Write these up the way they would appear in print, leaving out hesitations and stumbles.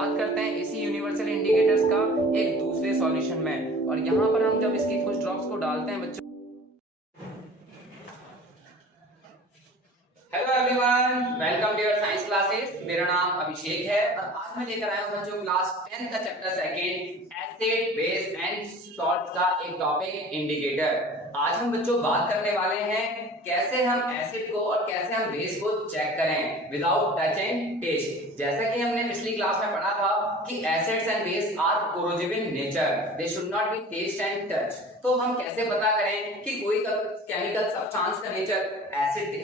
बात करते हैं इसी यूनिवर्सल इंडिकेटर्स का एक दूसरे सॉल्यूशन में, और यहाँ पर हम जब इसकी कुछ ड्रॉप्स को डालते हैं बच्चों। Hello everyone, welcome to your science classes. मेरा नाम अभिषेक है और आज मैं लेकर आया हूं बच्चों क्लास 10 का chapter second acid base and salt का एक टॉपिक इंडिकेटर। आज हम बच्चों बात करने वाले हैं कैसे हम एसिड को और कैसे हम बेस को चेक करें विदाउट टच एंड टेस्ट। जैसा कि हमने पिछली क्लास में पढ़ा था कि acids and base are corrosive in nature, they should not be test and touch. तो हम कैसे पता करें कि कोई केमिकल सब्सटेंस का नेचर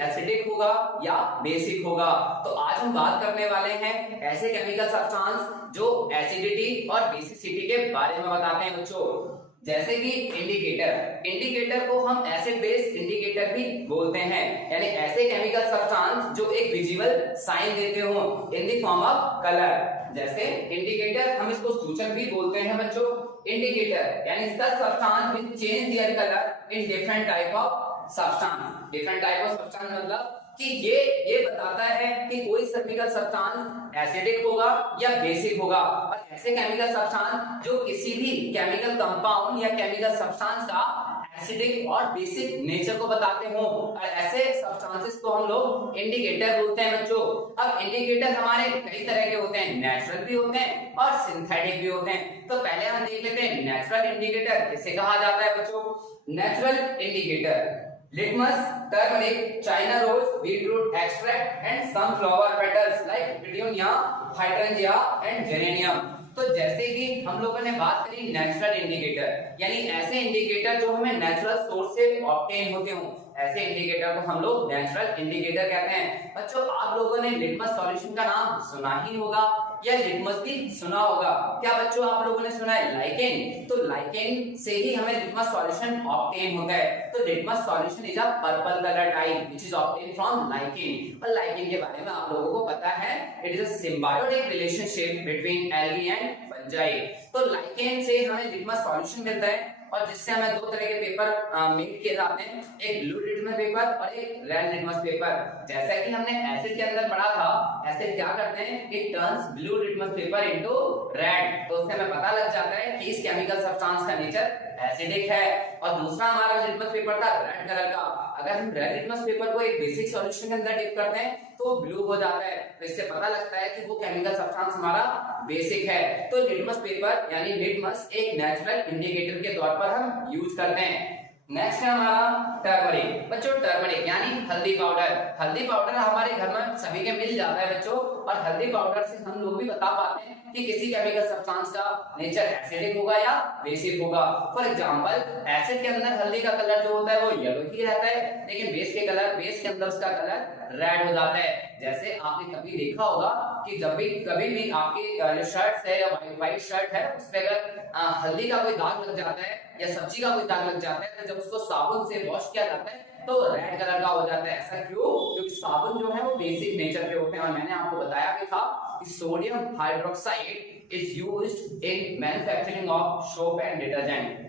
एसिडिक होगा या बेसिक होगा। तो आज हम बात करने वाले हैं ऐसे केमिकल सब्सटेंस जो एसिडिटी और बेसिसिटी के बारे में बताते हैं बच्चों। जैसे कि इंडिकेटर को हम एसिड बेस इंडिकेटर भी बोलते हैं, यानी ऐसे केमिकल सब्सटेंस जो एक विजिबल साइन देते हो in the form of colour. जैसे इंडिकेटर हम इसको सूचक भी बोलते हैं बच्चों। इंडिकेटर यानी such substance which change their colour in different type of substance. Different type of substance मतलब कि ये बताता है कि कोई केमिकल सब्सटेंस एसिडिक होगा या बेसिक होगा, और ऐसे केमिकल सब्सटेंस जो किसी भी केमिकल कंपाउंड या केमिकल सब्सटेंस का एसिडिक और बेसिक नेचर को बताते हो, और ऐसे सब्सटेंसेस को हम लोग इंडिकेटर बोलते हैं बच्चों। अब इंडिकेटर हमारे कई तरह के होते हैं, नेचुरल भी होते हैं और सिंथेटिक भी होते हैं। तो पहले हम देख लेते हैं नेचुरल इंडिकेटर किसे कहा जाता है बच्चों। Natural indicator litmus, turmeric, china rose, beetroot extract and some flower petals like petunia, hydrangea and geranium। तो जैसे कि हम लोगों ने बात करी नेचुरल इंडिकेटर, यानी ऐसे इंडिकेटर जो हमें नेचुरल सोर्स से ऑब्टेन होते हो, ऐसे इंडिकेटर को हम लोग नेचुरल इंडिकेटर कहते हैं। बच्चों आप लोगों ने लिटमस सॉल्यूशन का नाम सुना ही होगा या लिटमस भी सुना होगा। क्या बच्चों आप लोगों ने सुना है लाइकेन? तो लाइकेन से ही हमें लिटमस सॉल्यूशन ऑब्टेन होता है। तो litmus solution is a purple colour type which is obtain from lichen. और लाइकेन के बारे में आप लोगों को पता है, it is a symbiotic relationship between algae and fungi. तो लाइकेन से हमें लिटमस सॉल्यूशन मिलता है, और जिससे हमें दो तरह के पेपर मेक किए जाते हैं, एक ब्लू लिटमस पेपर और एक रेड लिटमस पेपर। जैसा कि हमने एसिड के अंदर पढ़ा था, एसिड क्या करते हैं, it turns blue litmus paper into red. तो उससे हमें पता लग जाता है कि इस केमिकल सब्सटेंस का नेचर एसिडिक है। और दूसरा हमारा लिटमस पेपर था रेड कलर का। अगर हम रेड लिटमस पेपर को एक बेसिक सॉल्यूशन के अंदर डिप करते हैं तो ब्लू हो जाता है। तो इससे पता लगता है कि वो केमिकल सब्सटेंस हमारा बेसिक है। तो लिटमस पेपर यानी लिटमस एक नेचुरल इंडिकेटर के तौर पर हम यूज करते हैं। नेक्स्ट है हमारा टर्मरिक। बच्चों टर्मरिक यानी हल्दी पाउडर। हल्दी पाउडर हमारे घर में सभी के मिल जाता है बच्चों, और हल्दी पाउडर से हम लोग भी बता पाते हैं कि किसी केमिकल सब्सटेंस का नेचर एसिडिक होगा या बेसिक होगा। फॉर एग्जांपल एसिड के अंदर हल्दी का कलर जो होता है वो येलो ही रहता है, लेकिन बेस के अंदर उसका कलर रेड हो जाता है। जैसे आपने कभी देखा होगा कि जब भी कभी भी आपकी जो शर्ट है या व्हाइट शर्ट है उस पे अगर हल्दी का कोई दाग लग जाता है या सब्जी का कोई दाग लग जाता है, तो जब उसको साबुन से वॉश किया जाता है तो रेड कलर का हो जाता है। ऐसा क्यों? क्योंकि साबुन जो है वो बेसिक नेचर के होते हैं, और मैंने आपको बताया भी था कि sodium hydroxide is used in manufacturing of soap and detergent.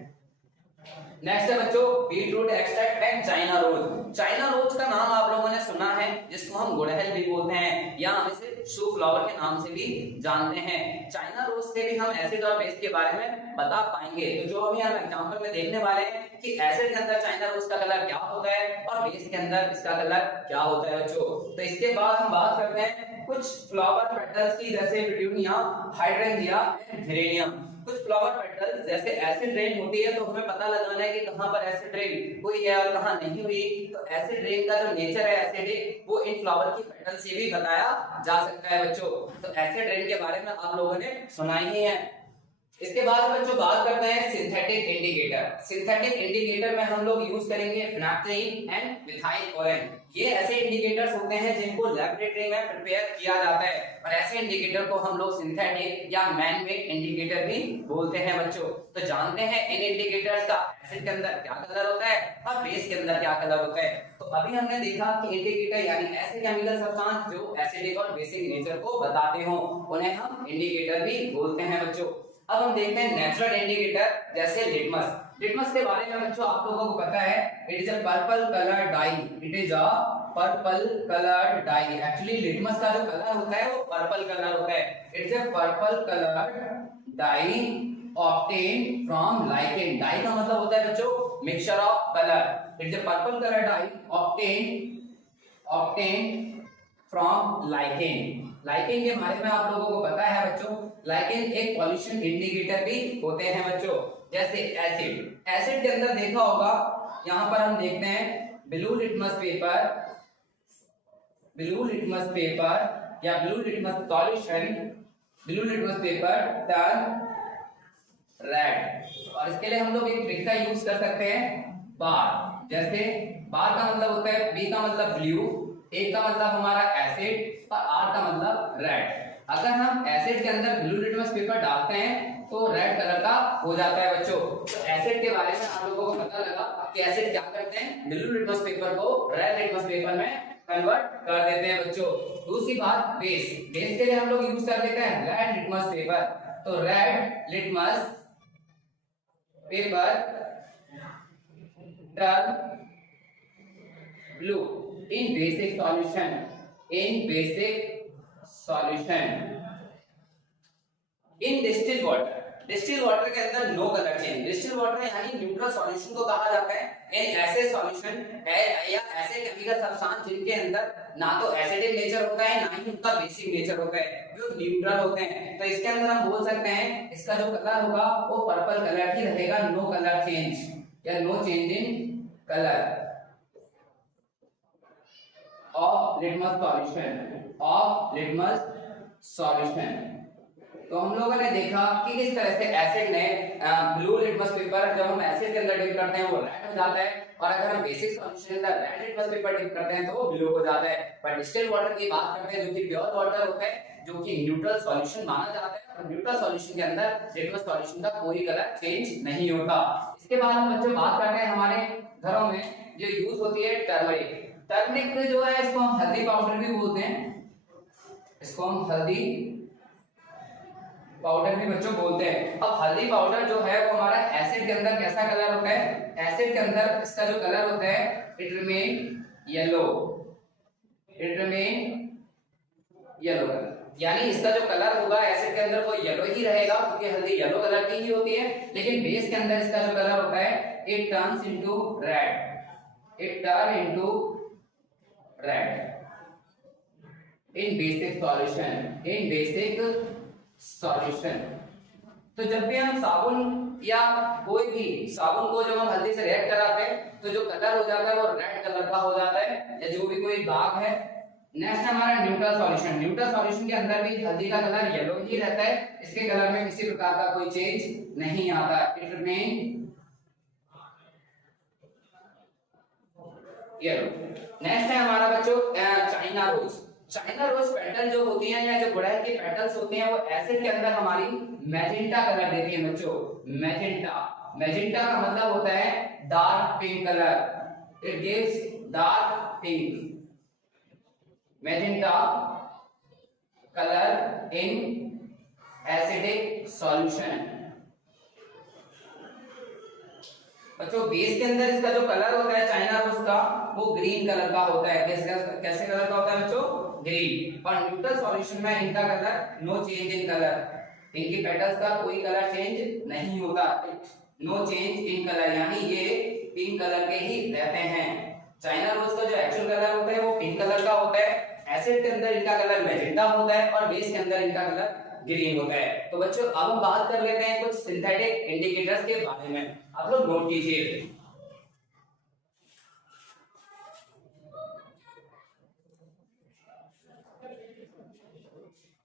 Next है बच्चों beetroot extract and China rose. China rose का नाम आप लोगों ने सुना है, जिसको हम गुड़हल भी बोलते हैं या हम इसे शू फ्लावर के नाम से भी जानते हैं। चाइना रोज से भी हम एसिड और बेस के बारे में बता पाएंगे। तो जो अभी हम एग्जांपल में देखने वाले हैं कि एसिड के अंदर चाइना रोज का कलर क्या होता है और बेस के अंदर इसका कलर क्या होता है बच्चों। तो इसके बाद हम बात करते हैं कुछ फ्लावर पेटल्स की, जैसे पेटूनिया, हाइड्रेंजिया एंड जेरेनियम। कुछ फ्लावर पेटल्स जैसे एसिड रेन होती है तो हमें पता लगाना है कि कहां पर एसिड रेन हुई है और कहां नहीं हुई। तो एसिड रेन का जो नेचर है एसिडिक, वो इन फ्लावर की पेटल से भी बताया जा सकता है बच्चों। तो एसिड रेन के बारे में आप लोगों ने सुना ही है। इसके बाद बच्चों बात करते हैं सिंथेटिक इंडिकेटर। सिंथेटिक इंडिकेटर में हम लोग यूज करेंगे फिनाइल एंड मिथाइल ऑरेंज। ये ऐसे इंडिकेटर्स होते हैं जिनको लैबोरेटरी में प्रिपेयर किया जाता है, और ऐसे इंडिकेटर को हम लोग सिंथेटिक या मैन मेड इंडिकेटर भी बोलते हैं बच्चों। तो जानते हैं इन इंडिकेटर्स का एसिड के अंदर क्या कलर होता है और बेस के अंदर क्या कलर होता है। तो अभी हमने देखा कि इंडिकेटर यानी ऐसे केमिकल सब्सटेंस जो एसिडिक और बेसिक नेचर को बताते हो, उन्हें हम इंडिकेटर भी बोलते हैं बच्चों। अब हम देखते हैं नेचुरल इंडिकेटर जैसे लिटमस। लिटमस के बारे में बच्चों आप लोगों को पता है, it is a purple colour dye. It is a purple colour dye. Actually litmus का जो कलर होता है वो पर्पल कलर होता है। It's a purple colour dye obtain from lichen. Dye का मतलब होता है बच्चों mixture of colour. It's a purple colour dye obtain from lichen. Lichen के बारे में आप लोगों को पता है बच्चों, लाइकेन एक पॉल्यूशन इंडिकेटर भी होते हैं बच्चों। जैसे एसिड, एसिड के अंदर देखा होगा, यहाँ पर हम देखते हैं ब्लू लिटमस पेपर या blue litmus solution, blue litmus paper turn red. और इसके लिए हम लोग एक ट्रिक का यूज कर सकते हैं, बार। जैसे बार का मतलब होता है, बी का मतलब ब्लू, ए का मतलब हमारा एसिड और आर का मतलब रेड। अगर हम एसिड के अंदर ब्लू लिटमस पेपर डालते हैं तो रेड कलर का हो जाता है बच्चों। तो एसिड के बारे में आप लोगों को पता लगा कि एसिड क्या करते हैं, ब्लू लिटमस पेपर को रेड लिटमस पेपर में कन्वर्ट कर देते हैं बच्चों। दूसरी बात बेस, बेस के लिए हम लोग यूज कर लेते हैं रेड लिटमस पेपर। तो red litmus paper turn blue in basic solution in distilled water। Distil water के अंदर no colour change. Distil water यानी न्यूट्रल सॉल्यूशन को कहा जाता है। इन ऐसे सॉल्यूशन है या ऐसे केमिकल सब्सटेंस जिनके अंदर ना तो एसिडिक नेचर होता है ना ही उनका बेसिक नेचर होता है, जो न्यूट्रल होते हैं। तो इसके अंदर हम बोल सकते हैं इसका जो कलर होगा वो पर्पल कलर ही रहेगा, नो कलर चेंज या no change in colour of litmus solution। तो हम लोगों ने देखा कि किस तरह से एसिड ने ब्लू लिटमस पेपर, जब हम एसिड के अंदर डिप करते हैं वो रेड हो जाता है, और अगर हम बेसिक सॉल्यूशन के अंदर रेड लिटमस पेपर डिप करते हैं तो वो ब्लू हो जाता है। पर डिस्टिल्ड वाटर की बात करते हैं जो कि प्योर वाटर होता है, जो कि न्यूट्रल सॉल्यूशन माना जाता है, और न्यूट्रल सॉल्यूशन के अंदर लिटमस सॉल्यूशन का कोई कलर चेंज नहीं होता। इसके बाद हम बच्चों बात करते हैं हमारे घरों में जो यूज होती है टर्मरिक। टर्मरिक जो है इसको हम हल्दी पाउडर भी बोलते हैं, इसको हम हल्दी पाउडर भी बच्चों बोलते हैं। अब हल्दी पाउडर जो है वो हमारा एसिड के अंदर कैसा कलर होता है, एसिड के अंदर इसका जो कलर होता है इट रिमेन येलो, यानी इसका जो कलर होगा एसिड के अंदर वो येलो ही रहेगा, क्योंकि हल्दी येलो कलर की ही होती है। लेकिन बेस के अंदर इसका जो कलर होता है it turns into red, it turn into red in basic solution. तो जब भी हम साबुन या कोई भी साबुन को जब हम हल्दी से रिएक्ट कराते हैं तो जो कलर हो जाता है वो रेड कलर का हो जाता है, या जो भी कोई दाग है। नेक्स्ट हमारा न्यूट्रल सॉल्यूशन। न्यूट्रल सॉल्यूशन के अंदर भी हल्दी का कलर येलो ही रहता है, इसके कलर में किसी प्रकार का कोई चेंज नहीं आता, इट रिमेन येलो। नेक्स्ट है हमारा बच्चों China rose. China rose petal जो होती हैं या जो गुड़हल के पेटल्स होते हैं वो एसिड के अंदर हमारी मैजेंटा कलर देती है बच्चों। मैजेंटा का मतलब होता है dark pink colour, it gives dark pink, magenta colour in acidic solution. बच्चों बेस के अंदर इसका जो कलर होता है चाइना रोज का वो ग्रीन कलर का होता है। कैसे कलर का होता है बच्चों, ग्रीन। और न्यूट्रल सॉल्यूशन में इनका colour no change in colour, इनकी पेटल्स का कोई कलर चेंज नहीं होता, नो चेंज इन कलर, यानी ये पिंक कलर के ही रहते हैं। चाइना रोज का जो एक्चुअल कलर होता है वो पिंक कलर का होता है, एसिड के अंदर इनका कलर मैजेंटा होता है और बेस के अंदर इनका कलर ग्रीन होता है। तो बच्चों अब हम बात कर लेते हैं कुछ सिंथेटिक इंडिकेटर्स के बारे में, आप लोग नोट कीजिए।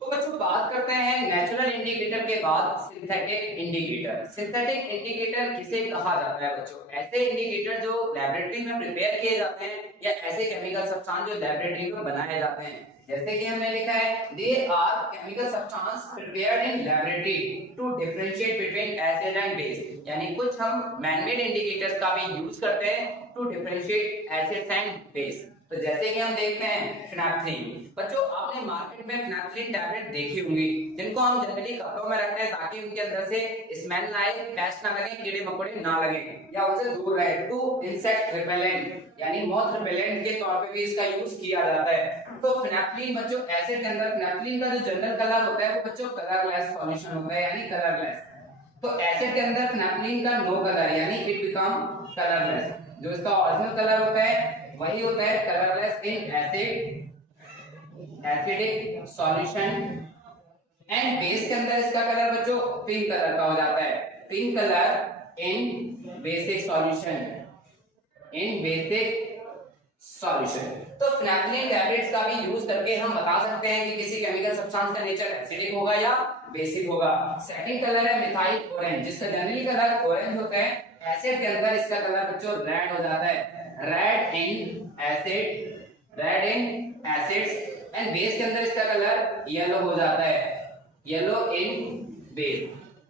तो बच्चों बात करते हैं नेचुरल इंडिकेटर के बाद सिंथेटिक इंडिकेटर। सिंथेटिक इंडिकेटर किसे कहा जाता है बच्चों, ऐसे इंडिकेटर जो लेबोरेटरी में प्रिपेयर किए जाते हैं या ऐसे केमिकल सब्सटेंस जो लेबोरेटरी में बनाए जाते हैं। जैसे कि हमने लिखा है they are chemical substance prepared in laboratory to differentiate between acid and base, यानी कुछ हम मैन मेड इंडिकेटर्स का भी यूज करते हैं to differentiate acids and base. तो जैसे कि हम देखते हैं फिनाइल्फ्थलीन, बच्चों आपने मार्केट में फिनाइल्फ्थलीन टैबलेट देखी होंगी, जिनको हम जनरली कपड़ों में रखते हैं ताकि उनके अंदर से स्मेल ना आए, पेस्ट ना लगे, कीड़े मकोड़े ना लगे या उनसे दूर रहे। टू इंसेक्ट रिपेलेंट यानी मॉथ रिपेलेंट के तौर पे भी इसका यूज किया जाता है। तो फिनाइल्फ्थलीन बच्चों एसिड के अंदर, फिनाइल्फ्थलीन का जो जनरल कलर होता है वो बच्चों कलरलेस सॉल्यूशन होता है यानी कलरलेस। तो एसिड के अंदर फिनाइल्फ्थलीन का नो कलर यानी इट बिकम कलरलेस। जो इसका ओरिजिनल कलर होता है वही होता है colourless in acidic solution. And base के अंदर इसका कलर बच्चों पिंक कलर का हो जाता है, पिंक कलर इन बेसिक सॉल्यूशन, इन बेसिक सॉल्यूशन। तो फिनाइल्फ्थलीन टैबलेट्स का भी यूज करके हम बता सकते हैं कि किसी केमिकल सब्सटेंस का नेचर एसिडिक होगा या बेसिक होगा। सेकंड कलर है मिथाइल ऑरेंज, जिसका जनरली कलर ऑरेंज होता है। एसिड के अंदर इसका कलर बच्चों रेड हो जाता है, red in acid, red in acids. And base के अंदर इसका कलर येलो हो जाता है, येलो इन बेस।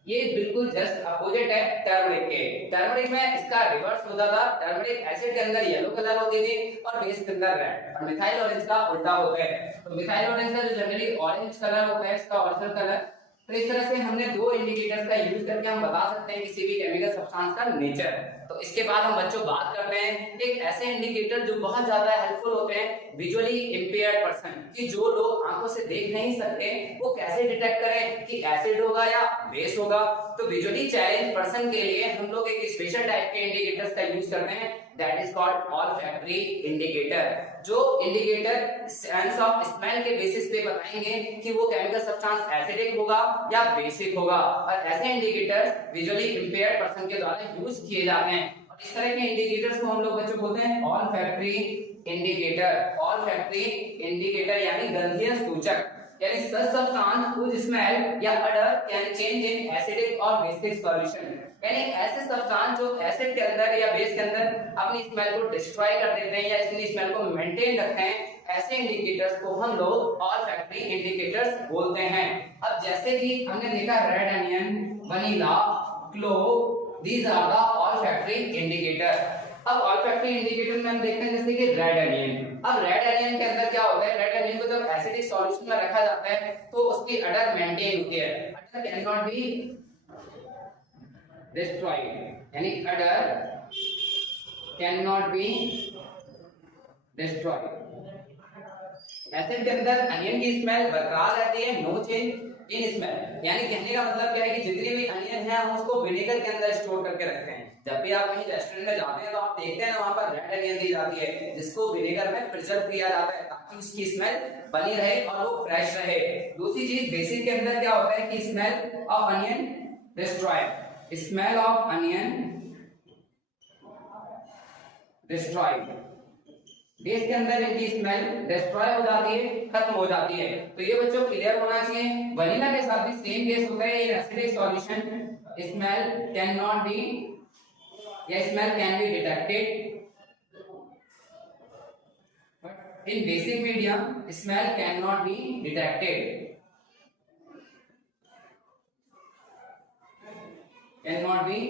ये बिल्कुल जस्ट अपोजिट है टर्मरिक के। टर्मरिक में इसका रिवर्स होता था, टर्मरिक एसिड के अंदर येलो कलर होती थी और बेस के अंदर रेड, और मिथाइल ऑरेंज का उल्टा होता है। तो मिथाइल ऑरेंज का जो जनरली ऑरेंज कलर होता है इसका ओरिजिनल कलर। तो इस तरह से हमने दो इंडिकेटर्स का यूज करके हम बता सकते हैं किसी भी केमिकल सब्सटेंस का नेचर। तो इसके बाद हम बच्चों बात करते हैं एक ऐसे इंडिकेटर जो बहुत ज्यादा हेल्पफुल होते हैं विजुअली इंपेयर्ड पर्सन, कि जो लोग आंखों से देख नहीं सकते वो कैसे डिटेक्ट करें कि एसिड होगा या बेस होगा। तो विजुअली चैलेंज पर्सन के लिए हम लोग एक स्पेशल टाइप के इंडिकेटर्स का यूज करते हैं, that is called olfactory indicator. जो इंडिकेटर सेंस ऑफ स्मेल के बेसिस पे बताएंगे कि वो केमिकल सब्सटेंस एसिडिक होगा या बेसिक होगा। और ऐसे इंडिकेटर्स विजुअली इंपेयर्ड पर्सन के द्वारा यूज किए जाते हैं। और इस तरह के इंडिकेटर्स को हम लोग बच्चों बोलते हैं ऑल्फैक्टरी इंडिकेटर। ऑल्फैक्टरी इंडिकेटर यानी गंधीय सूचक, यानी such substance whose smell या odor can change in acidic or basic solution। यानी ऐसे सब्सटेंस जो एसिड के अंदर या बेस के अंदर अपनी स्मेल को डिस्ट्रॉय कर देते हैं या अपनी स्मेल को मेंटेन रखते हैं, ऐसे इंडिकेटर्स को हम लोग ऑल्फैक्टरी इंडिकेटर्स बोलते हैं। अब जैसे कि हमने देखा red onion, vanilla, clove, these are the olfactory indicator। अब ऑल्फैक्टरी इंडिकेटर में हम देखते हैं जैसे कि रेड अनियन। अब रेड अनियन के अंदर क्या होता है, रेड अनियन को जब एसिडिक सॉल्यूशन में रखा जाता है तो उसकी अडर मेंटेन होती है, odour can not be destroyed, यानी odour can not be destroyed. Acid के अंदर अनियन की स्मेल बरकरार रहती है, नो चेंज इन स्मेल। यानी कहने का मतलब क्या है कि जितनी भी अनियन है हम उसको विनेगर के अंदर स्टोर करके रखते हैं। जब भी आप कहीं रेस्टोरेंट में जाते हैं तो आप देखते हैं ना वहां पर रेड अनियन दी जाती है, जिसको विनेगर में प्रिजर्व किया जाता है ताकि उसकी स्मेल बनी रहे और वो फ्रेश रहे। दूसरी चीज बेसिक के अंदर क्या होता है कि smell of onion destroyed, smell of onion destroyed. Base के अंदर इनकी स्मेल डिस्ट्रॉय हो जाती है, खत्म हो जाती है। तो ये बच्चों क्लियर होना चाहिए। वनीला के साथ भी सेम केस होता है, ये acidic solution, smell can not be या smell can be detected, but in basic medium smell can not be detected, can not be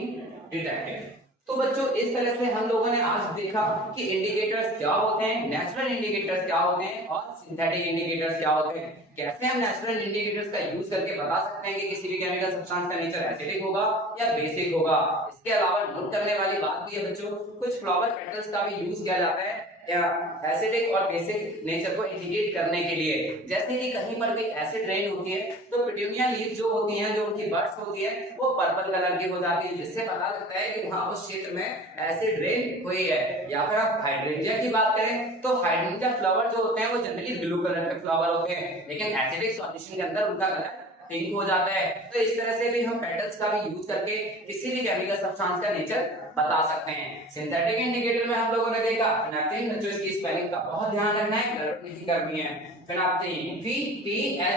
detected. तो बच्चों इस तरह से हम लोगों ने आज देखा कि इंडिकेटर्स क्या होते हैं, नेचुरल इंडिकेटर्स क्या होते हैं और सिंथेटिक इंडिकेटर्स क्या होते हैं। कैसे हम नेचुरल इंडिकेटर्स का यूज करके बता सकते हैं कि किसी भी केमिकल सब्सटेंस का नेचर एसिडिक होगा या बेसिक होगा। इसके अलावा नोट करने वाली बात भी है बच्चों, कुछ फ्लावर पेटल्स का भी यूज किया जाता है या एसिडिक और बेसिक नेचर को इंडिकेट करने के लिए। जैसे कि कहीं पर भी एसिड रेन होती है तो पिट्यूनिया लीफ जो होती हैं, जो उनकी बड्स होती है वो पर्पल कलर की हो जाती है, जिससे पता लगता है कि वहां उस क्षेत्र में एसिड रेन हुई है। या फिर आप हाइड्रेंजिया की बात करें तो हाइड्रेंजिया फ्लावर जो होते हैं वो जनरली ब्लू कलर के फ्लावर होते हैं, लेकिन एसिडिक सॉल्यूशन के अंदर उनका कलर पिंक हो जाता है। तो इस तरह से भी हम पेटल्स का भी यूज करके किसी भी केमिकल सब्सटेंस का नेचर बता सकते हैं। सिंथेटिक इंडिकेटर में हम लोगों ने देखा फिनाइल्फ्थलीन, जो इसकी स्पेलिंग का बहुत ध्यान रखना है, गलत नहीं करनी है। फिनाइल्फ्थलीन, FeNOLPHTHALIN,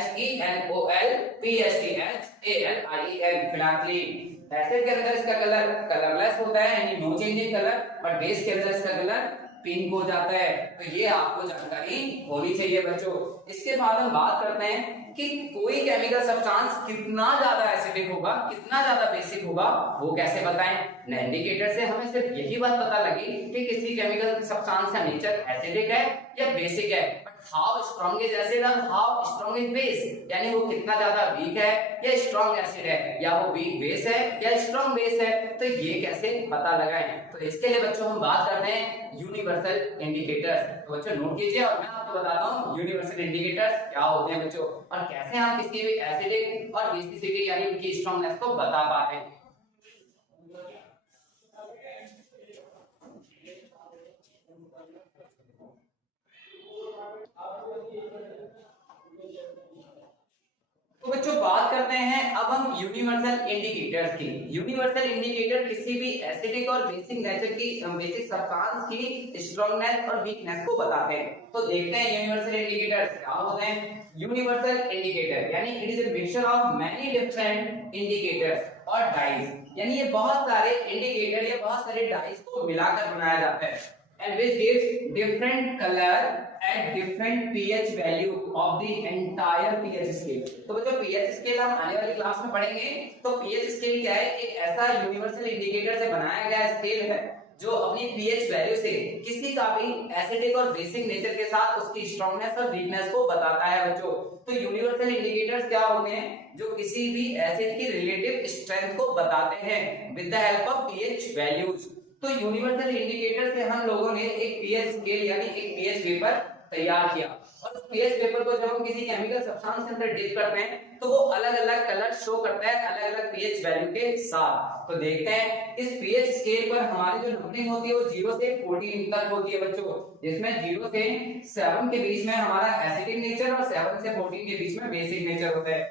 फिनाइल्फ्थलीन। एसिड के अंदर इसका कलर कलरलेस होता है यानी no change in colour, but base के अंदर इसका कलर पिंक हो जाता है। तो ये आपको जानकारी होनी चाहिए बच्चों। इसके बाद हम बात करते हैं कि कोई केमिकल सब्सटेंस कितना ज्यादा एसिडिक होगा, कितना ज्यादा बेसिक होगा, वो कैसे बताएं? ना इंडिकेटर से हमें सिर्फ यही बात पता लगी कि किसी केमिकल सब्सटेंस का नेचर एसिडिक है या बेसिक है, but how strong is acid और हाउ स्ट्रॉन्ग इज बेस, यानी वो कितना ज्यादा वीक है या स्ट्रॉन्ग एसिड है, या वो वीक बेस है या स्ट्रॉन्ग बेस है, तो ये कैसे पता लगाएं? तो इसके लिए बच्चों हम बात करते हैं यूनिवर्सल इंडिकेटर्स। तो बच्चों नोट कीजिए और मैं आपको बताता हूँ यूनिवर्सल इंडिकेटर्स क्या होते हैं बच्चों, और कैसे हम किसी भी एसिडिक और बेसिसिटी यानी उनकी स्ट्रॉन्गनेस को बता पाते हैं। तो बच्चों बात करते हैं अब हम यूनिवर्सल इंडिकेटर्स की। यूनिवर्सल इंडिकेटर किसी भी एसिडिक और बेसिक नेचर की बेसिक सब्सटेंस की स्ट्रॉन्गनेस और वीकनेस को बताते हैं। तो देखते हैं यूनिवर्सल इंडिकेटर्स क्या होते हैं। यूनिवर्सल इंडिकेटर यानी it is a mixture of many different indicators और डाइज, यानी ये बहुत सारे इंडिकेटर या बहुत सारे डाइज को मिलाकर बनाया जाता है, and which gives different color at different pH value of the entire pH scale। तो बच्चों pH scale हम आने वाली क्लास में पढ़ेंगे। तो pH scale क्या है? एक ऐसा यूनिवर्सल इंडिकेटर से बनाया गया स्केल है जो अपनी pH वैल्यू से किसी का भी एसिडिक और बेसिक नेचर के साथ उसकी स्ट्रॉन्गनेस और वीकनेस को बताता है बच्चों। तो यूनिवर्सल इंडिकेटर्स क्या होते हैं? जो किसी भी एसिड की रिलेटिव स्ट्रेंथ को बताते हैं with the help of pH values. तो यूनिवर्सल इंडिकेटर से हम लोगों ने एक पीएच स्केल यानी एक पीएच पेपर तैयार किया, और उस पीएच पेपर को जब हम किसी केमिकल सब्सटेंस के अंदर डिप करते हैं तो वो अलग अलग कलर शो करता है अलग अलग पीएच वैल्यू के साथ। तो देखते हैं इस पीएच स्केल पर हमारी जो नंबरिंग होती है वो 0 से 14 तक होती है बच्चों, जिसमें 0 से 7 के बीच में हमारा एसिडिक नेचर और 7 से 14 के बीच में बेसिक नेचर होता है।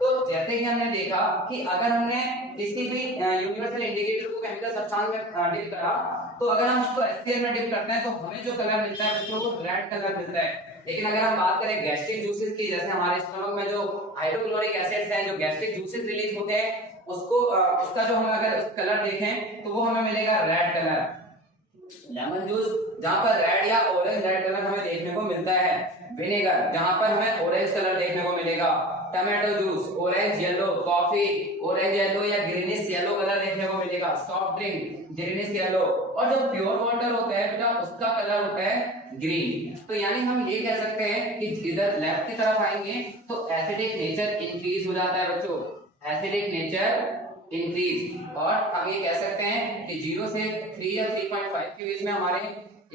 तो जैसे कि हमने देखा कि अगर हमने किसी भी यूनिवर्सल इंडिकेटर को केमिकल सब्सटेंस में डिप करा, तो अगर हम उसको HCl में डिप करते हैं तो हमें जो कलर मिलता है बच्चों वो रेड कलर मिलता है। लेकिन अगर हम बात करें गैस्ट्रिक जूसेस की, जैसे हमारे स्टमक में जो हाइड्रोक्लोरिक एसिड्स हैं, जो गैस्ट्रिक जूसेस रिलीज होते हैं, उसको उसका जो हम अगर कलर देखें तो वो हमें मिलेगा रेड कलर। लेमन जूस जहां पर रेड या ऑरेंज रेड कलर हमें देखने को मिलता है। विनेगर जहां पर हमें ऑरेंज कलर देखने को मिलेगा। Tomato juice orange yellow, coffee orange yellow या ग्रीनिश येलो कलर देखने को मिलेगा। सॉफ्ट ड्रिंक ग्रीनिश येलो, और जो प्योर वाटर होता है बेटा उसका कलर होता है ग्रीन। तो यानी हम ये कह सकते हैं कि इधर लेफ्ट की तरफ आएंगे तो एसिडिक नेचर इंक्रीज हो जाता है बच्चों, एसिडिक नेचर इंक्रीज। और हम ये कह सकते हैं कि 0 से 3 या 3.5 के बीच में हमारे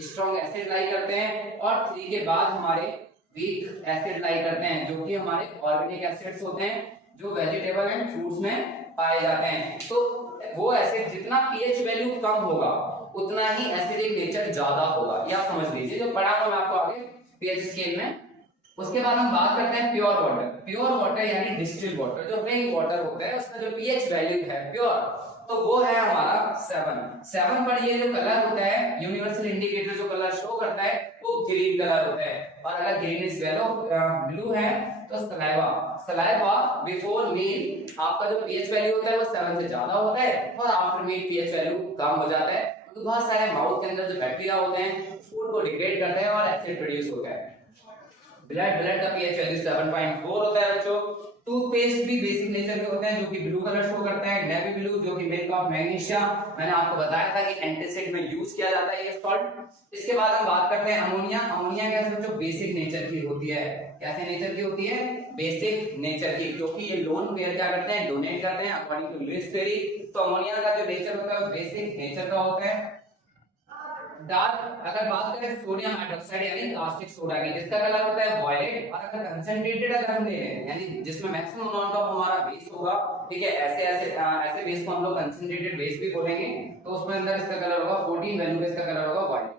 स्ट्रॉन्ग एसिड लाई करते हैं, और 3 के बाद हमारे वीक एसिड लाई करते हैं, जो कि हमारे ऑर्गेनिक एसिड्स होते हैं जो वेजिटेबल एंड फ्रूट्स में पाए जाते हैं। तो वो एसिड जितना पीएच वैल्यू कम होगा उतना ही एसिडिक नेचर ज्यादा होगा, या समझ लीजिए जो पढ़ा मैं आपको आगे पीएच स्केल में। उसके बाद हम बात करते हैं प्योर वाटर। प्योर वाटर यानी डिस्टिल्ड वाटर, जो रेन वाटर होता है उसका जो पीएच वैल्यू है प्योर, तो वो है हमारा 7 पर ये जो कलर होता है यूनिवर्सल इंडिकेटर जो कलर शो करता है वो ग्रीन कलर होता है। और अगर ग्रीन इज येलो ब्लू है तो सलाइवा बिफोर मील आपका जो पीएच वैल्यू होता है वो 7 से ज्यादा होता है, और आफ्टर मील पीएच वैल्यू कम हो जाता है। तो बहुत सारे माउथ के अंदर जो बैक्टीरिया होते हैं फूड को डिग्रेड करते हैं और एसिड प्रोड्यूस होता है। ब्लड का पीएच वैल्यू 7.4 होता है बच्चों। टूथपेस्ट भी बेसिक नेचर के होते हैं जो कि ब्लू कलर शो करता है। नेवी ब्लू जो कि मिल्क ऑफ मैग्नीशिया, मैंने आपको बताया था कि एंटीसेप्टिक में यूज किया जाता है ये सॉल्ट। इसके बाद हम बात करते हैं अमोनिया। अमोनिया कैसे जो बेसिक नेचर की होती है, कैसे नेचर की होती है? बेसिक नेचर की, क्योंकि ये लोन पेयर क्या करते हैं, डोनेट करते हैं अकॉर्डिंग टू लुईस पेरी। तो अमोनिया का जो नेचर होता है वो बेसिक नेचर का होता है। डार्क अगर बात करें सोडियम हाइड्रोक्साइड यानी कास्टिक सोडा की, जिसका कलर होता है वायलेट, और अगर कंसंट्रेटेड अगर हम ले लें यानी जिसमें मैक्सिमम अमाउंट ऑफ हमारा बेस होगा, ठीक है, ऐसे बेस को हम लोग कंसंट्रेटेड बेस भी बोलेंगे, तो उसमें अंदर इसका कलर होगा 14 वैल्यू पे इसका कलर होगा वायलेट।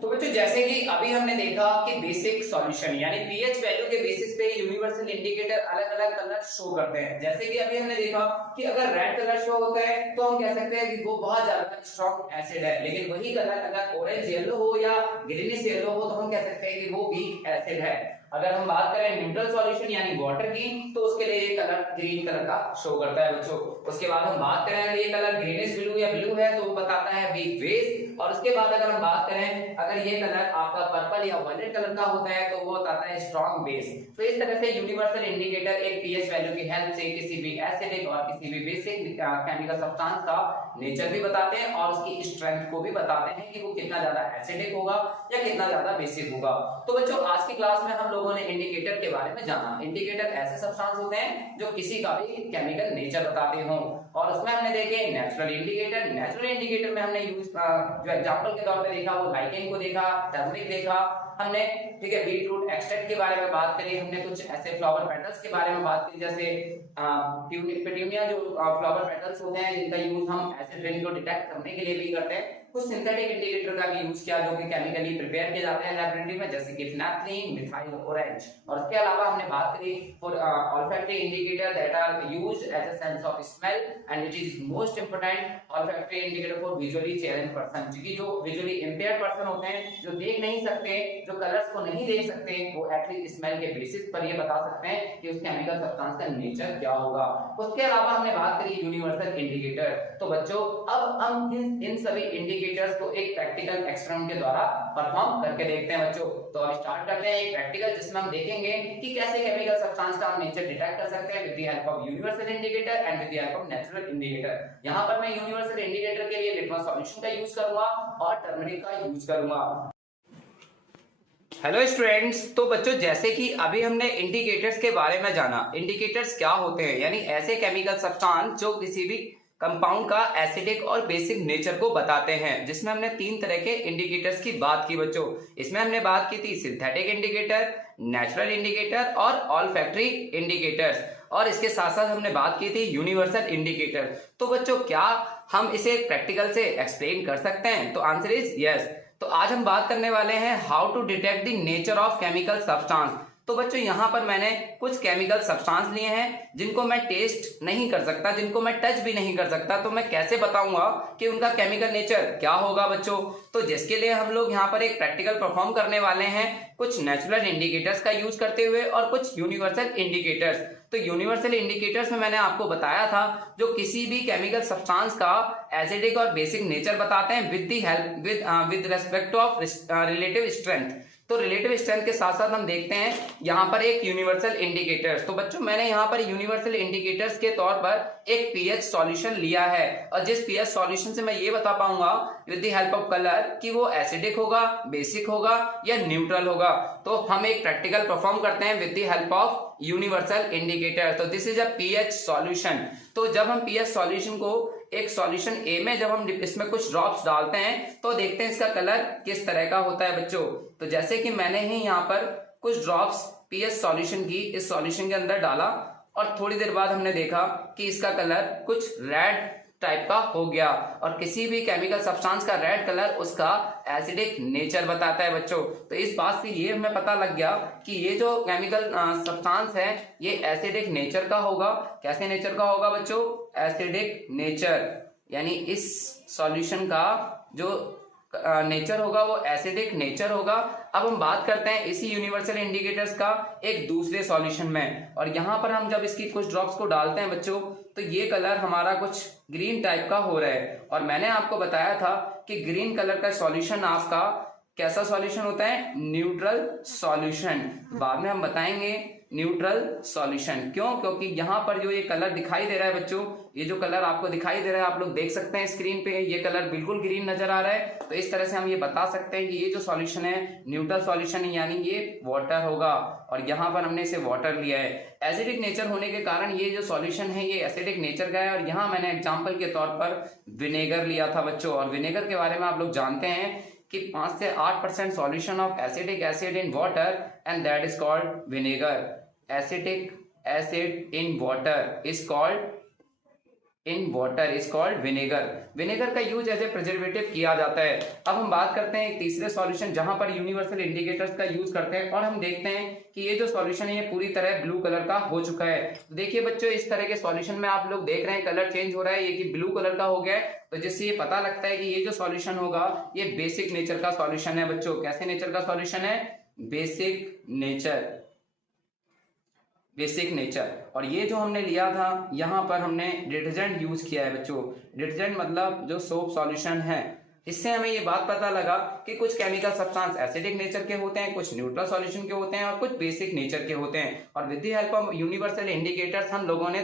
तो बच्चों जैसे कि अभी हमने देखा कि बेसिक सॉल्यूशन यानी पीएच वैल्यू के बेसिस पे यूनिवर्सल इंडिकेटर अलग अलग कलर शो करते हैं। जैसे कि अभी हमने देखा कि अगर रेड कलर शो होता है तो हम कह सकते हैं कि वो बहुत ज्यादा स्ट्रॉन्ग एसिड है, लेकिन वही कलर अगर ऑरेंज येलो हो या ग्रीनिश येलो हो तो हम कह सकते हैं कि वो वीक एसिड है। अगर हम बात करें न्यूट्रल सॉल्यूशन यानी वाटर की, तो उसके लिए ये कलर ग्रीन कलर का शो करता है बच्चों। उसके बाद हम बात करें अगर ये कलर ग्रीनिश ब्लू या ब्लू है तो वो बताता है वीक बेस, और उसके बाद अगर हम बात करें, अगर ये कलर आपका पर्पल या वायलेट कलर का होता है तो वो बताता है स्ट्रॉन्ग बेस। तो इस तरह से यूनिवर्सल इंडिकेटर एक पीएच वैल्यू की हेल्प से किसी भी एसिडिक और किसी भी बेसिक केमिकल सब्सटेंस का नेचर भी बताते हैं और उसकी स्ट्रेंथ को भी बताते हैं कि वो कितना ज्यादा एसिडिक होगा या कितना ज्यादा बेसिक होगा। तो बच्चों आज की क्लास में हम लोगों ने इंडिकेटर के बारे में जाना। इंडिकेटर ऐसे सब्सटेंस होते हैं जो किसी का भी केमिकल नेचर बताते हो, और उसमें हमने देखे नेचुरल इंडिकेटर। नेचुरल इंडिकेटर में हमने यूज जो एग्जांपल के तौर पे देखा वो लाइकेन को देखा, टर्मरिक देखा हमने, ठीक है, बीटरूट एक्सट्रैक्ट के बारे में बात करी हमने, कुछ ऐसे फ्लावर पेटल्स के बारे में बात करी जैसे पेटूनिया जो फ्लावर पेटल्स होते हैं जिनका यूज हम एसिड रेन को डिटेक्ट करने के लिए भी करते हैं। कुछ सिंथेटिक इंडिकेटर का भी यूज किया जो कि केमिकली प्रिपेयर किए जाते हैं लैबोरेटरी में, जैसे कि फिनाइलिन, मिथाइल ऑरेंज। और उसके अलावा हमने बात करी for olfactory indicator that are used as a sense of smell and it is most important olfactory indicator for visually challenge person, क्योंकि जो विजुअली इंपेयर्ड पर्सन होते हैं, जो देख नहीं सकते, जो कलर्स को नहीं देख सकते, वो एटलीस्ट स्मेल के बेसिस पर ये बता सकते हैं कि उस केमिकल सब्सटेंस का नेचर क्या होगा। उसके अलावा हमने बात करी यूनिवर्सल इंडिकेटर। तो बच्चों अब हम इन सभी इंडिकेटर्स को एक प्रैक्टिकल एक्सपेरिमेंट के द्वारा परफॉर्म करके देखते हैं बच्चों। तो अब स्टार्ट करते हैं एक प्रैक्टिकल जिसमें हम देखेंगे कि कैसे केमिकल सब्सटेंस का हम नेचर डिटेक्ट कर सकते हैं with the help of universal indicator and with the help of natural indicator. यहां पर मैं यूनिवर्सल इंडिकेटर के लिए लिटमस सॉल्यूशन का यूज करूंगा और टर्मरिक का यूज करूंगा। हेलो स्टूडेंट्स, तो बच्चों जैसे कि अभी हमने इंडिकेटर्स के बारे में जाना। इंडिकेटर्स क्या होते हैं, यानी ऐसे केमिकल सब्सटेंस जो किसी भी कंपाउंड का एसिडिक और बेसिक नेचर को बताते हैं, जिसमें हमने 3 तरह के इंडिकेटर्स की बात की बच्चों। इसमें हमने बात की थी सिंथेटिक इंडिकेटर, नेचुरल इंडिकेटर और ऑल्फैक्टरी इंडिकेटर्स, और इसके साथ साथ हमने बात की थी यूनिवर्सल इंडिकेटर। तो बच्चों क्या हम इसे प्रैक्टिकल से एक्सप्लेन कर सकते हैं? तो आंसर इज यस। तो आज हम बात करने वाले हैं how to detect the nature of chemical substance. तो बच्चों यहाँ पर मैंने कुछ केमिकल सब्सटेंस लिए हैं जिनको मैं टेस्ट नहीं कर सकता, जिनको मैं टच भी नहीं कर सकता, तो मैं कैसे बताऊंगा कि उनका केमिकल नेचर क्या होगा बच्चों? तो जिसके लिए हम लोग यहाँ पर एक प्रैक्टिकल परफॉर्म करने वाले हैं, कुछ नेचुरल इंडिकेटर्स का यूज करते हुए और कुछ यूनिवर्सल इंडिकेटर्स। तो यूनिवर्सल इंडिकेटर्स में मैंने आपको बताया था जो किसी भी केमिकल सब्सटेंस का एसिडिक और बेसिक नेचर बताते हैं with the help with respect of relative strength. तो रिलेटिव स्ट्रेंथ के साथ साथ हम देखते हैं यहाँ पर एक यूनिवर्सल इंडिकेटर्स। तो बच्चों मैंने यहाँ पर यूनिवर्सल इंडिकेटर्स के तौर पर एक पीएच सॉल्यूशन लिया है, और जिस पीएच सॉल्यूशन से मैं ये बता पाऊंगा with the help of colour कि वो एसिडिक होगा, बेसिक होगा या न्यूट्रल होगा। तो हम एक प्रैक्टिकल परफॉर्म करते हैं with the help of universal indicator. तो this is a pH solution. तो जब हम पीएच सॉल्यूशन को एक सॉल्यूशन ए में जब हम इसमें कुछ ड्रॉप्स डालते हैं तो देखते हैं इसका कलर किस तरह का होता है बच्चों। तो जैसे कि मैंने ही यहाँ पर कुछ ड्रॉप्स पीएच सॉल्यूशन की इस सॉल्यूशन के अंदर डाला और थोड़ी देर बाद हमने देखा कि इसका कलर कुछ रेड टाइप का हो गया, और किसी भी केमिकल सब्सटेंस का रेड कलर उसका एसिडिक नेचर बताता है बच्चों। तो इस बात से ये हमें पता लग गया कि ये जो केमिकल सब्सटेंस है ये एसिडिक नेचर का होगा। कैसे नेचर का होगा बच्चों? एसिडिक नेचर, यानी इस सॉल्यूशन का जो नेचर होगा वो एसिडिक नेचर होगा। अब हम बात करते हैं इसी यूनिवर्सल इंडिकेटर्स का एक दूसरे सॉल्यूशन में, और यहाँ पर हम जब इसकी कुछ ड्रॉप्स को डालते हैं बच्चों तो ये कलर हमारा कुछ ग्रीन टाइप का हो रहा है। और मैंने आपको बताया था कि ग्रीन कलर का सॉल्यूशन आपका कैसा सॉल्यूशन होता है? Neutral solution. बाद में हम बताएंगे न्यूट्रल सॉल्यूशन क्यों, क्योंकि यहाँ पर जो ये कलर दिखाई दे रहा है बच्चों, ये जो कलर आपको दिखाई दे रहा है आप लोग देख सकते हैं स्क्रीन पे, ये कलर बिल्कुल ग्रीन नजर आ रहा है। तो इस तरह से हम ये बता सकते हैं कि ये जो सॉल्यूशन है न्यूट्रल सॉल्यूशन है, यानी ये वाटर होगा, और यहाँ पर हमने इसे वाटर लिया है। एसिडिक नेचर होने के कारण ये जो सॉल्यूशन है ये एसिडिक नेचर का है। और यहाँ मैंने एग्जाम्पल के तौर पर विनेगर लिया था बच्चों, और विनेगर के बारे में आप लोग जानते हैं कि 5 से 8% solution of acidic acid in water and that is called vinegar. Acidic acid in water is called vinegar. Vinegar का यूज एज ए प्रिजर्वेटिव किया जाता है। अब हम बात करते हैं एक तीसरे सॉल्यूशन जहां पर यूनिवर्सल इंडिकेटर्स का यूज करते हैं, और हम देखते हैं कि ये जो सॉल्यूशन है ये पूरी तरह ब्लू कलर का हो चुका है। तो देखिए बच्चों इस तरह के सॉल्यूशन में आप लोग देख रहे हैं कलर चेंज हो रहा है, ये कि ब्लू कलर का हो गया है। तो जिससे ये पता लगता है कि ये जो सॉल्यूशन होगा ये बेसिक नेचर का सॉल्यूशन है बच्चों। कैसे नेचर का सॉल्यूशन है? Basic nature. और ये जो हमने लिया था यहाँ पर हमने डिटर्जेंट यूज किया है बच्चों। डिटर्जेंट मतलब जो सोप सॉल्यूशन है, इससे हमें ये बात पता लगा कि कुछ केमिकल सब्सटेंस एसिडिक नेचर के होते हैं, कुछ न्यूट्रल सॉल्यूशन के होते हैं और कुछ बेसिक नेचर के होते हैं। और with the help of universal indicators हम लोगों ने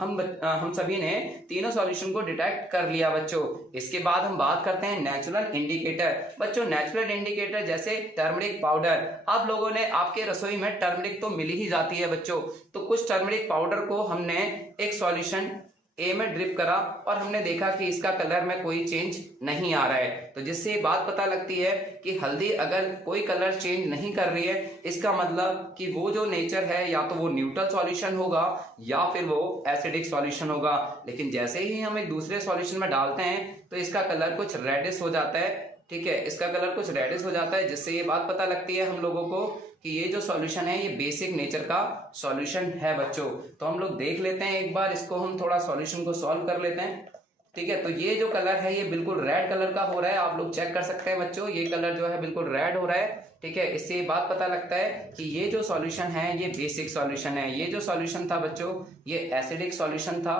हम सभी ने तीनों सॉल्यूशन को डिटेक्ट कर लिया बच्चों। इसके बाद हम बात करते हैं नेचुरल इंडिकेटर। बच्चों नेचुरल इंडिकेटर जैसे टर्मरिक पाउडर, आप लोगों ने आपके रसोई में टर्मरिक तो मिल ही जाती है बच्चों, तो कुछ टर्मरिक पाउडर को हमने एक सॉल्यूशन ए में ड्रिप करा और हमने देखा कि इसका कलर में कोई चेंज नहीं आ रहा है। तो जिससे ये बात पता लगती है कि हल्दी अगर कोई कलर चेंज नहीं कर रही है, इसका मतलब कि वो जो नेचर है या तो वो न्यूट्रल सॉल्यूशन होगा या फिर वो एसिडिक सॉल्यूशन होगा। लेकिन जैसे ही हम एक दूसरे सॉल्यूशन में डालते हैं तो इसका कलर कुछ रेडिश हो जाता है, ठीक है, इसका कलर कुछ रेडिश हो जाता है, जिससे ये बात पता लगती है हम लोगों को कि ये जो सॉल्यूशन है ये बेसिक नेचर का सॉल्यूशन है बच्चों। तो हम लोग देख लेते हैं एक बार, इसको हम थोड़ा सॉल्यूशन को सॉल्व कर लेते हैं, ठीक है। तो ये जो कलर है ये बिल्कुल रेड कलर का हो रहा है, आप लोग चेक कर सकते हैं बच्चों, ये कलर जो है बिल्कुल रेड हो रहा है, ठीक है। इससे ये बात पता लगता है कि ये जो सॉल्यूशन है ये बेसिक सॉल्यूशन है। ये जो सॉल्यूशन था बच्चों ये एसिडिक सॉल्यूशन था।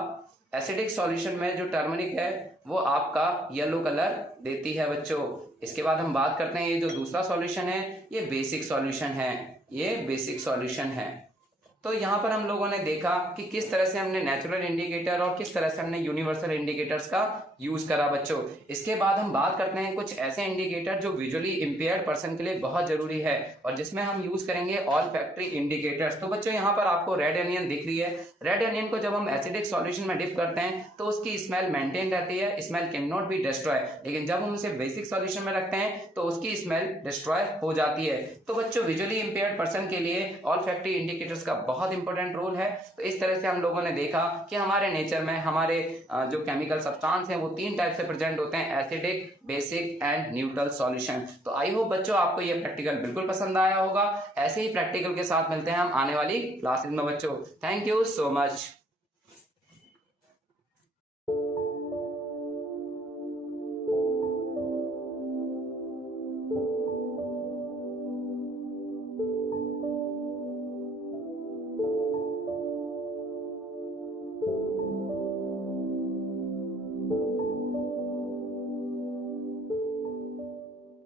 एसिडिक सॉल्यूशन में जो टर्मरिक है वो आपका येलो कलर देती है बच्चों। इसके बाद हम बात करते हैं ये जो दूसरा सॉल्यूशन है ये बेसिक सॉल्यूशन है, ये बेसिक सॉल्यूशन है। तो यहाँ पर हम लोगों ने देखा कि किस तरह से हमने नेचुरल इंडिकेटर और किस तरह से हमने यूनिवर्सल इंडिकेटर्स का यूज करा बच्चों। इसके बाद हम बात करते हैं कुछ ऐसे इंडिकेटर जो विजुअली इंपेयर्ड पर्सन के लिए बहुत जरूरी है और जिसमें हम यूज करेंगे ऑल फैक्ट्री इंडिकेटर्स। तो बच्चों यहाँ पर आपको रेड अनियन दिख रही है। रेड अनियन को जब हम एसिडिक सॉल्यूशन में डिप करते हैं तो उसकी स्मेल मेंटेन रहती है, smell can not be destroy. लेकिन जब हम उसे बेसिक सॉल्यूशन में रखते हैं तो उसकी स्मेल डिस्ट्रॉय हो जाती है। तो बच्चों विजुअली इंपेयर्ड पर्सन के लिए ऑल फैक्ट्री इंडिकेटर्स का बहुत इंपॉर्टेंट रोल है। तो इस तरह से हम लोगों ने देखा कि हमारे नेचर में हमारे जो केमिकल सब्सटेंस हैं वो तीन टाइप से प्रेजेंट होते हैं, acidic, basic and neutral solution. तो आई होप बच्चों आपको ये प्रैक्टिकल बिल्कुल पसंद आया होगा। ऐसे ही प्रैक्टिकल के साथ मिलते हैं हम आने वाली क्लासेस में बच्चों। Thank you so much.